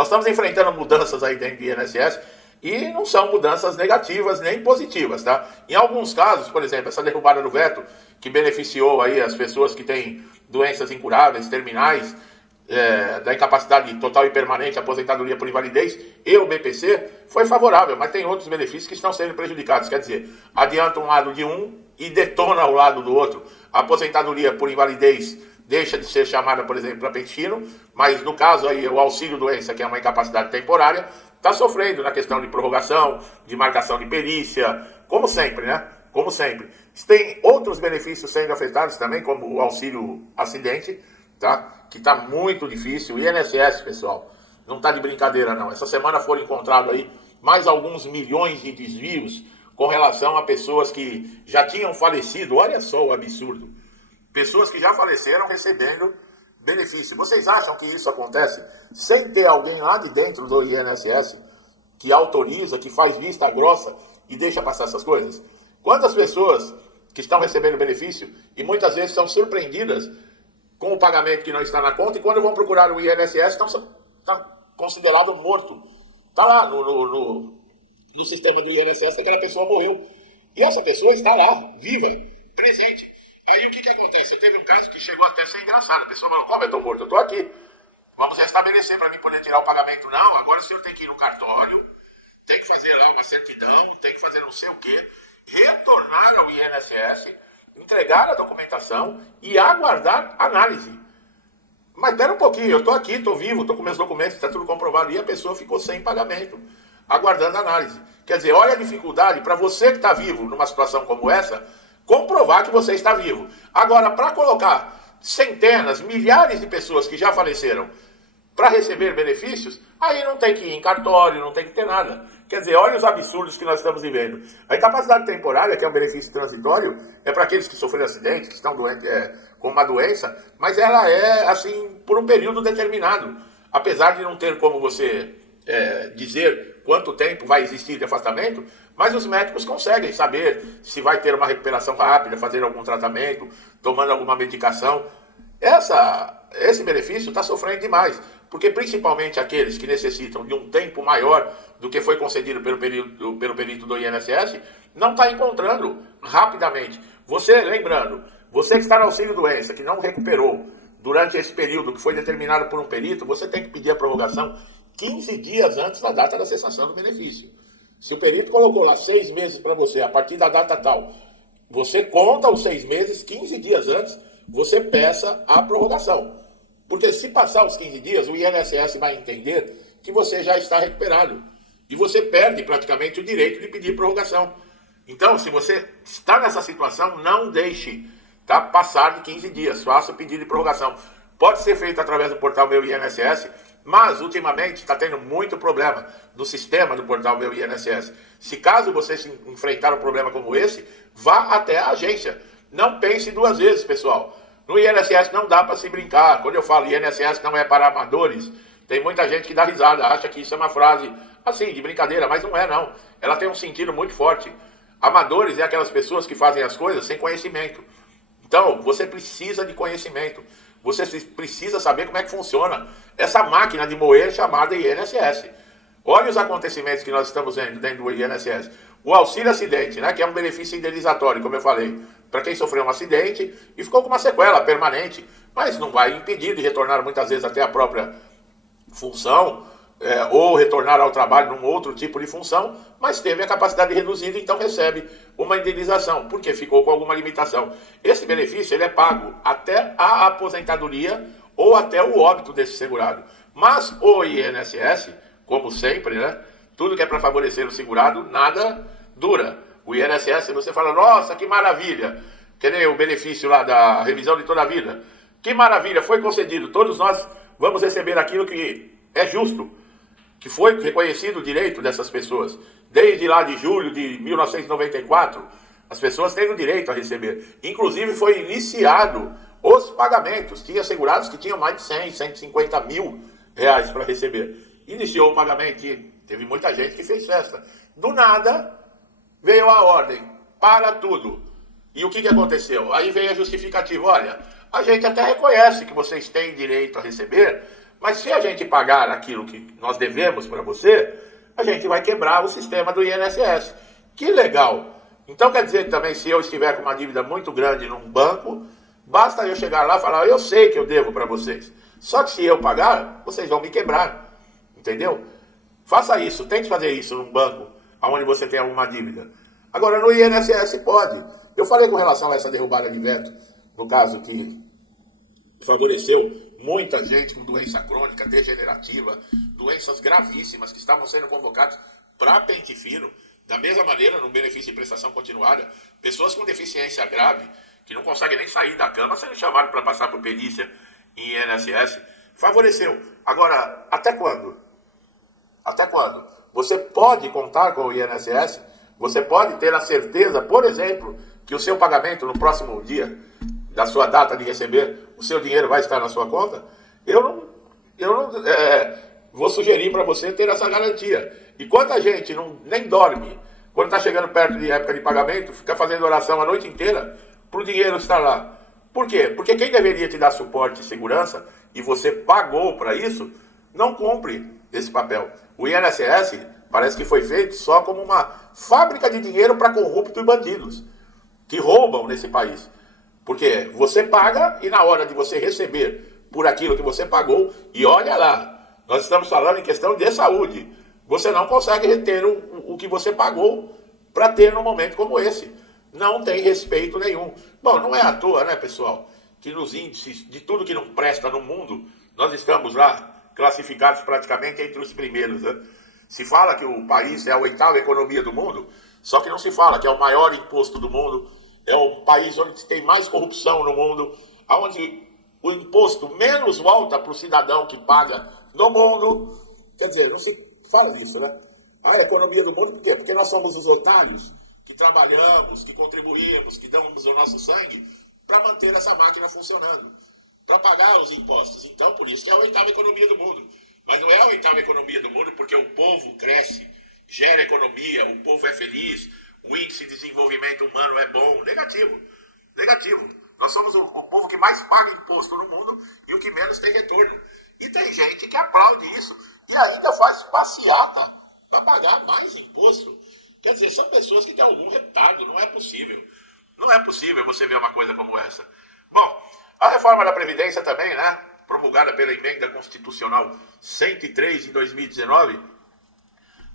Nós estamos enfrentando mudanças aí dentro do INSS e não são mudanças negativas nem positivas, tá? Em alguns casos, por exemplo, essa derrubada do veto, que beneficiou aí as pessoas que têm doenças incuráveis, terminais, da incapacidade total e permanente, aposentadoria por invalidez e o BPC, foi favorável, mas tem outros benefícios que estão sendo prejudicados. Quer dizer, adianta um lado de um e detona o lado do outro. A aposentadoria por invalidez deixa de ser chamada, por exemplo, para pensino, mas no caso aí o auxílio-doença, que é uma incapacidade temporária, está sofrendo na questão de prorrogação, de marcação de perícia, como sempre, né? Como sempre. Tem outros benefícios sendo afetados também, como o auxílio-acidente, tá? Que está muito difícil. O INSS, pessoal, não está de brincadeira, não. Essa semana foram encontrados aí mais alguns milhões de desvios com relação a pessoas que já tinham falecido. Olha só o absurdo. Pessoas que já faleceram recebendo benefício. Vocês acham que isso acontece sem ter alguém lá de dentro do INSS que autoriza, que faz vista grossa e deixa passar essas coisas? Quantas pessoas que estão recebendo benefício e muitas vezes são surpreendidas com o pagamento que não está na conta, e quando vão procurar o INSS, está considerado morto. Está lá no sistema do INSS que aquela pessoa morreu. E essa pessoa está lá, viva, presente. Aí o que acontece? Teve um caso que chegou até a ser engraçado. A pessoa falou, como eu estou morto? Eu estou aqui. Vamos restabelecer para mim poder tirar o pagamento. Não, agora o senhor tem que ir no cartório, tem que fazer lá uma certidão, tem que fazer não sei o quê, retornar ao INSS, entregar a documentação e aguardar análise. Mas espera um pouquinho, eu estou aqui, estou vivo, estou com meus documentos, está tudo comprovado, e a pessoa ficou sem pagamento, aguardando análise. Quer dizer, olha a dificuldade para você que está vivo numa situação como essa, comprovar que você está vivo. Agora, para colocar centenas, milhares de pessoas que já faleceram para receber benefícios, aí não tem que ir em cartório, não tem que ter nada. Quer dizer, olha os absurdos que nós estamos vivendo. A incapacidade temporária, que é um benefício transitório, é para aqueles que sofreram acidente, que estão doentes, com uma doença, mas ela é, assim, por um período determinado. Apesar de não ter como você dizer quanto tempo vai existir de afastamento, mas os médicos conseguem saber se vai ter uma recuperação rápida, fazer algum tratamento, tomando alguma medicação. Esse benefício está sofrendo demais, porque principalmente aqueles que necessitam de um tempo maior do que foi concedido pelo perito do INSS, não está encontrando rapidamente. Lembrando, você que está no auxílio-doença, que não recuperou durante esse período que foi determinado por um perito, você tem que pedir a prorrogação 15 dias antes da data da cessação do benefício. Se o perito colocou lá 6 meses para você, a partir da data tal, você conta os 6 meses, 15 dias antes, você peça a prorrogação. Porque se passar os 15 dias, o INSS vai entender que você já está recuperado. E você perde praticamente o direito de pedir prorrogação. Então, se você está nessa situação, não deixe passar de 15 dias. Faça o pedido de prorrogação. Pode ser feito através do portal Meu INSS, mas ultimamente está tendo muito problema no sistema do portal Meu INSS. Se caso você enfrentar um problema como esse, vá até a agência. Não pense 2 vezes, pessoal. No INSS não dá para se brincar. Quando eu falo INSS não é para amadores, tem muita gente que dá risada, acha que isso é uma frase assim, de brincadeira, mas não é não. Ela tem um sentido muito forte. Amadores é aquelas pessoas que fazem as coisas sem conhecimento. Então, você precisa de conhecimento. Você precisa saber como é que funciona essa máquina de moer chamada INSS. Olha os acontecimentos que nós estamos vendo dentro do INSS. O auxílio acidente, né, que é um benefício indenizatório, como eu falei, para quem sofreu um acidente e ficou com uma sequela permanente, mas não vai impedir de retornar muitas vezes até a própria função, ou retornar ao trabalho num outro tipo de função, mas teve a capacidade reduzida, então recebe uma indenização, porque ficou com alguma limitação. Esse benefício ele é pago até a aposentadoria ou até o óbito desse segurado. Mas o INSS, como sempre, né, tudo que é para favorecer o segurado, nada dura. O INSS, você fala, nossa, que maravilha, que nem o benefício lá da revisão de toda a vida. Que maravilha, foi concedido, todos nós vamos receber aquilo que é justo, que foi reconhecido o direito dessas pessoas. Desde lá de julho de 1994, as pessoas têm o direito a receber. Inclusive foi iniciado os pagamentos. Tinha segurados que tinham mais de 100, 150 mil reais para receber. Iniciou o pagamento e teve muita gente que fez festa. Do nada, veio a ordem, para tudo. E o que aconteceu? Aí veio a justificativa, olha, a gente até reconhece que vocês têm direito a receber, Mas se a gente pagar aquilo que nós devemos para você, a gente vai quebrar o sistema do INSS. Que legal! Então quer dizer que também, se eu estiver com uma dívida muito grande num banco, basta eu chegar lá e falar, eu sei que eu devo para vocês. Só que se eu pagar, vocês vão me quebrar. Entendeu? Faça isso, tente fazer isso num banco onde você tem alguma dívida. Agora no INSS pode. Eu falei com relação a essa derrubada de veto, no caso que favoreceu muita gente com doença crônica, degenerativa, doenças gravíssimas que estavam sendo convocadas para pente fino. Da mesma maneira, no benefício de prestação continuada, pessoas com deficiência grave, que não conseguem nem sair da cama, sendo chamadas para passar por perícia em INSS, favoreceu. Agora, até quando? Até quando? Você pode contar com o INSS, você pode ter a certeza, por exemplo, que o seu pagamento no próximo dia, da sua data de receber, o seu dinheiro vai estar na sua conta? Eu não vou sugerir para você ter essa garantia. E quanta gente nem dorme, quando está chegando perto de época de pagamento, fica fazendo oração a noite inteira para o dinheiro estar lá. Por quê? Porque quem deveria te dar suporte e segurança, e você pagou para isso, não cumpre esse papel. O INSS parece que foi feito só como uma fábrica de dinheiro para corruptos e bandidos, que roubam nesse país. Porque você paga e na hora de você receber por aquilo que você pagou, e olha lá, nós estamos falando em questão de saúde, você não consegue reter o que você pagou para ter num momento como esse. Não tem respeito nenhum. Bom, não é à toa, né, pessoal, que nos índices de tudo que não presta no mundo, nós estamos lá classificados praticamente entre os primeiros, né? Se fala que o país é a 8ª economia do mundo, só que não se fala que é o maior imposto do mundo, é o país onde tem mais corrupção no mundo, onde o imposto menos volta para o cidadão que paga no mundo. Quer dizer, não se fala disso, né? A economia do mundo, por quê? Porque nós somos os otários que trabalhamos, que contribuímos, que damos o nosso sangue para manter essa máquina funcionando, para pagar os impostos. Então, por isso que é a 8ª economia do mundo. Mas não é a 8ª economia do mundo porque o povo cresce, gera economia, o povo é feliz, o índice de desenvolvimento humano é bom. Negativo. Negativo. Nós somos o povo que mais paga imposto no mundo e o que menos tem retorno. E tem gente que aplaude isso e ainda faz passeata para pagar mais imposto. Quer dizer, são pessoas que têm algum retardo. Não é possível. Não é possível você ver uma coisa como essa. Bom, a reforma da Previdência também, né? Promulgada pela Emenda Constitucional 103 de 2019,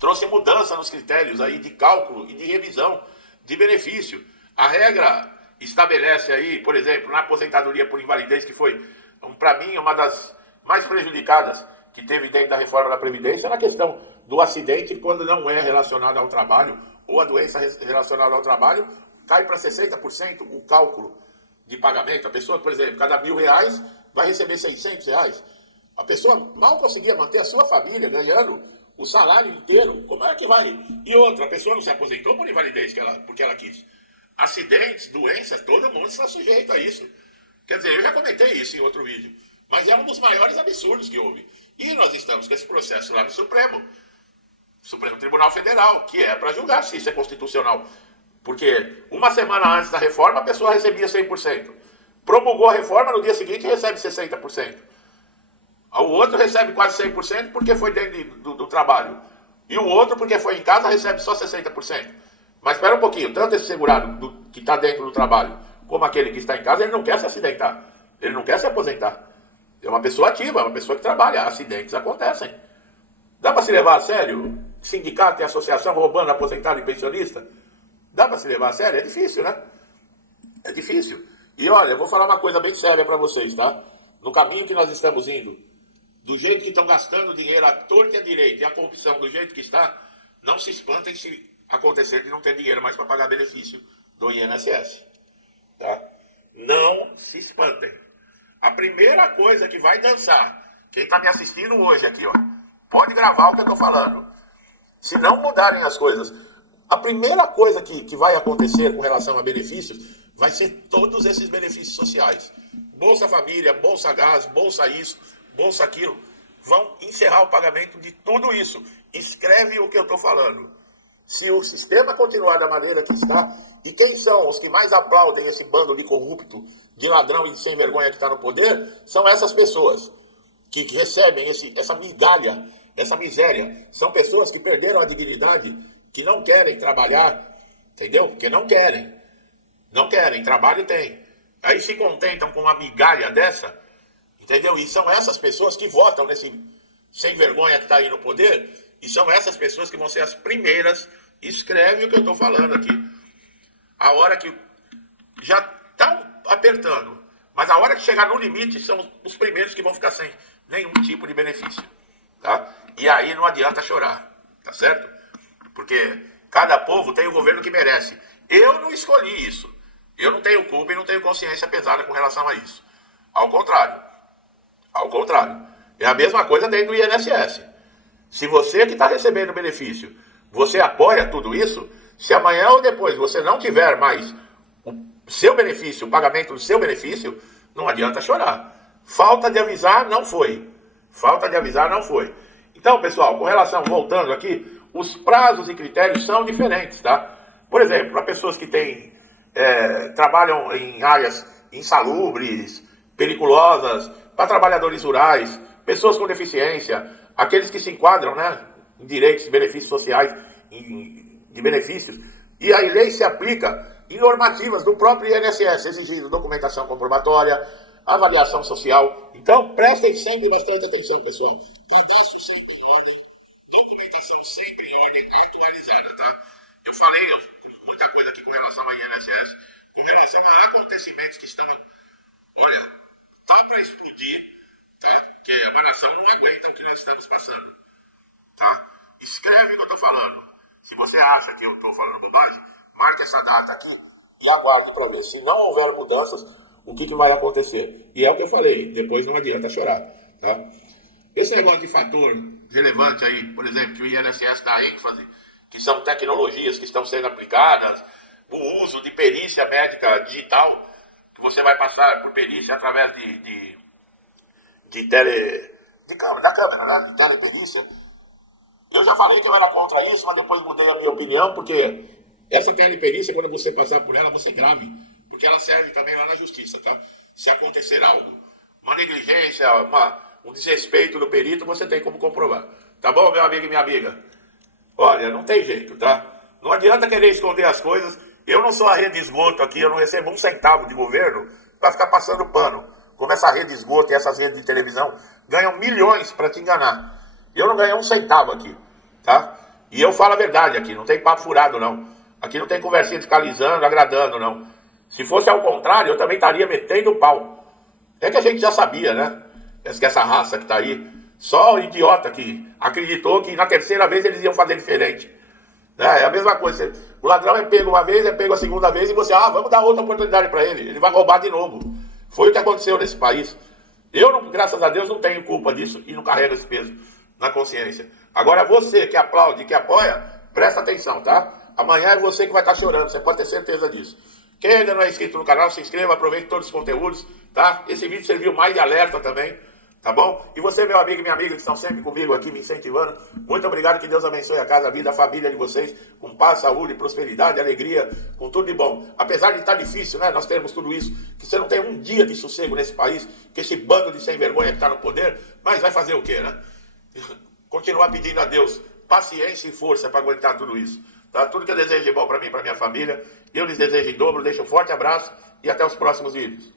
trouxe mudança nos critérios aí de cálculo e de revisão de benefício. A regra estabelece aí, por exemplo, na aposentadoria por invalidez, que foi, para mim, uma das mais prejudicadas que teve dentro da reforma da Previdência, na questão do acidente, quando não é relacionado ao trabalho, ou a doença relacionada ao trabalho, cai para 60% o cálculo de pagamento. A pessoa, por exemplo, cada R$1.000 vai receber R$600. A pessoa mal conseguia manter a sua família ganhando o salário inteiro. Como é que vai? E outra, a pessoa não se aposentou por invalidez porque ela quis. Acidentes, doenças, todo mundo está sujeito a isso. Quer dizer, eu já comentei isso em outro vídeo, mas é um dos maiores absurdos que houve. E nós estamos com esse processo lá no Supremo Tribunal Federal, que é para julgar se isso é constitucional. Porque uma semana antes da reforma, a pessoa recebia 100%. Promulgou a reforma, no dia seguinte recebe 60%. O outro recebe quase 100% porque foi dentro do trabalho. E o outro, porque foi em casa, recebe só 60%. Mas espera um pouquinho, tanto esse segurado que está dentro do trabalho, como aquele que está em casa, ele não quer se acidentar. Ele não quer se aposentar. É uma pessoa ativa, é uma pessoa que trabalha. Acidentes acontecem. Dá para se levar a sério? Sindicato e associação roubando aposentado e pensionista? Dá para se levar a sério? É difícil, né? É difícil. E olha, eu vou falar uma coisa bem séria para vocês, tá? No caminho que nós estamos indo, do jeito que estão gastando dinheiro à torta e à direita, e a corrupção do jeito que está, não se espantem se acontecer de não ter dinheiro mais para pagar benefício do INSS. Tá? Não se espantem. A primeira coisa que vai dançar, quem está me assistindo hoje aqui, ó, pode gravar o que eu estou falando. Se não mudarem as coisas, a primeira coisa que vai acontecer com relação a benefícios vai ser todos esses benefícios sociais. Bolsa Família, Bolsa Gás, Bolsa isso, Bolsa aquilo. Vão encerrar o pagamento de tudo isso. Escreve o que eu estou falando. Se o sistema continuar da maneira que está, e quem são os que mais aplaudem esse bando de corrupto, de ladrão e de sem vergonha que está no poder, são essas pessoas. que recebem essa migalha, essa miséria. São pessoas que perderam a dignidade, que não querem trabalhar, entendeu? Porque não querem. Não querem, trabalho tem. Aí se contentam com uma migalha dessa, entendeu? E são essas pessoas que votam nesse sem vergonha que está aí no poder, e são essas pessoas que vão ser as primeiras. Escreve o que eu estou falando aqui. A hora que já estão apertando, mas a hora que chegar no limite, são os primeiros que vão ficar sem nenhum tipo de benefício, tá? E aí não adianta chorar, tá certo? Porque cada povo tem o governo que merece. Eu não escolhi isso. Eu não tenho culpa e não tenho consciência pesada com relação a isso. Ao contrário. Ao contrário. É a mesma coisa dentro do INSS. Se você que está recebendo benefício, você apoia tudo isso, se amanhã ou depois você não tiver mais o seu benefício, o pagamento do seu benefício, não adianta chorar. Falta de avisar não foi. Falta de avisar não foi. Então, pessoal, com relação, voltando aqui, os prazos e critérios são diferentes, tá? Por exemplo, para pessoas que trabalham em áreas insalubres, periculosas, para trabalhadores rurais, pessoas com deficiência, aqueles que se enquadram, né, em direitos e benefícios sociais, de benefícios, e a lei se aplica em normativas do próprio INSS, exigindo documentação comprobatória, avaliação social. Então, prestem sempre bastante atenção, pessoal. Cadastro sempre em ordem, documentação sempre em ordem, atualizada, tá? Eu falei muita coisa aqui com relação ao INSS, com relação a acontecimentos que estão, olha, tá para explodir, tá? Porque a nação não aguenta o que nós estamos passando, tá? Escreve o que eu tô falando. Se você acha que eu tô falando bobagem, marque essa data aqui e aguarde para ver. Se não houver mudanças, o que vai acontecer? E é o que eu falei, depois não adianta chorar, tá? Esse negócio de fator relevante aí, por exemplo, que o INSS dá ênfase, que são tecnologias que estão sendo aplicadas, o uso de perícia médica digital, que você vai passar por perícia através da câmera, né? De teleperícia. Eu já falei que eu era contra isso, mas depois mudei a minha opinião, porque essa teleperícia, quando você passar por ela, você grave, porque ela serve também lá na justiça, tá? Se acontecer algo, uma negligência, um desrespeito do perito, você tem como comprovar. Tá bom, meu amigo e minha amiga? Olha, não tem jeito, tá? Não adianta querer esconder as coisas. Eu não sou a rede de esgoto aqui, eu não recebo um centavo de governo para ficar passando pano. Como essa rede de esgoto e essas redes de televisão ganham milhões para te enganar. Eu não ganhei um centavo aqui, tá? E eu falo a verdade aqui, não tem papo furado, não. Aqui não tem conversinha fiscalizando, agradando, não. Se fosse ao contrário, eu também estaria metendo o pau. É que a gente já sabia, né? Que essa raça que tá aí, só o idiota que acreditou que na terceira vez eles iam fazer diferente. É a mesma coisa. O ladrão é pego uma vez, é pego a segunda vez e você, vamos dar outra oportunidade para ele. Ele vai roubar de novo. Foi o que aconteceu nesse país. Eu, graças a Deus, não tenho culpa disso e não carrego esse peso na consciência. Agora você que aplaude, que apoia, presta atenção, tá? Amanhã é você que vai estar chorando, você pode ter certeza disso. Quem ainda não é inscrito no canal, se inscreva, aproveite todos os conteúdos, tá? Esse vídeo serviu mais de alerta também, tá bom? E você, meu amigo e minha amiga, que estão sempre comigo aqui, me incentivando, muito obrigado, que Deus abençoe a casa, a vida, a família de vocês, com paz, saúde, prosperidade, alegria, com tudo de bom. Apesar de estar difícil, né, nós termos tudo isso, que você não tem um dia de sossego nesse país, que esse bando de sem vergonha que está no poder, mas vai fazer o quê, né? Continuar pedindo a Deus paciência e força para aguentar tudo isso. Tá? Tudo que eu desejo de bom para mim e para minha família, eu lhes desejo em dobro, deixo um forte abraço e até os próximos vídeos.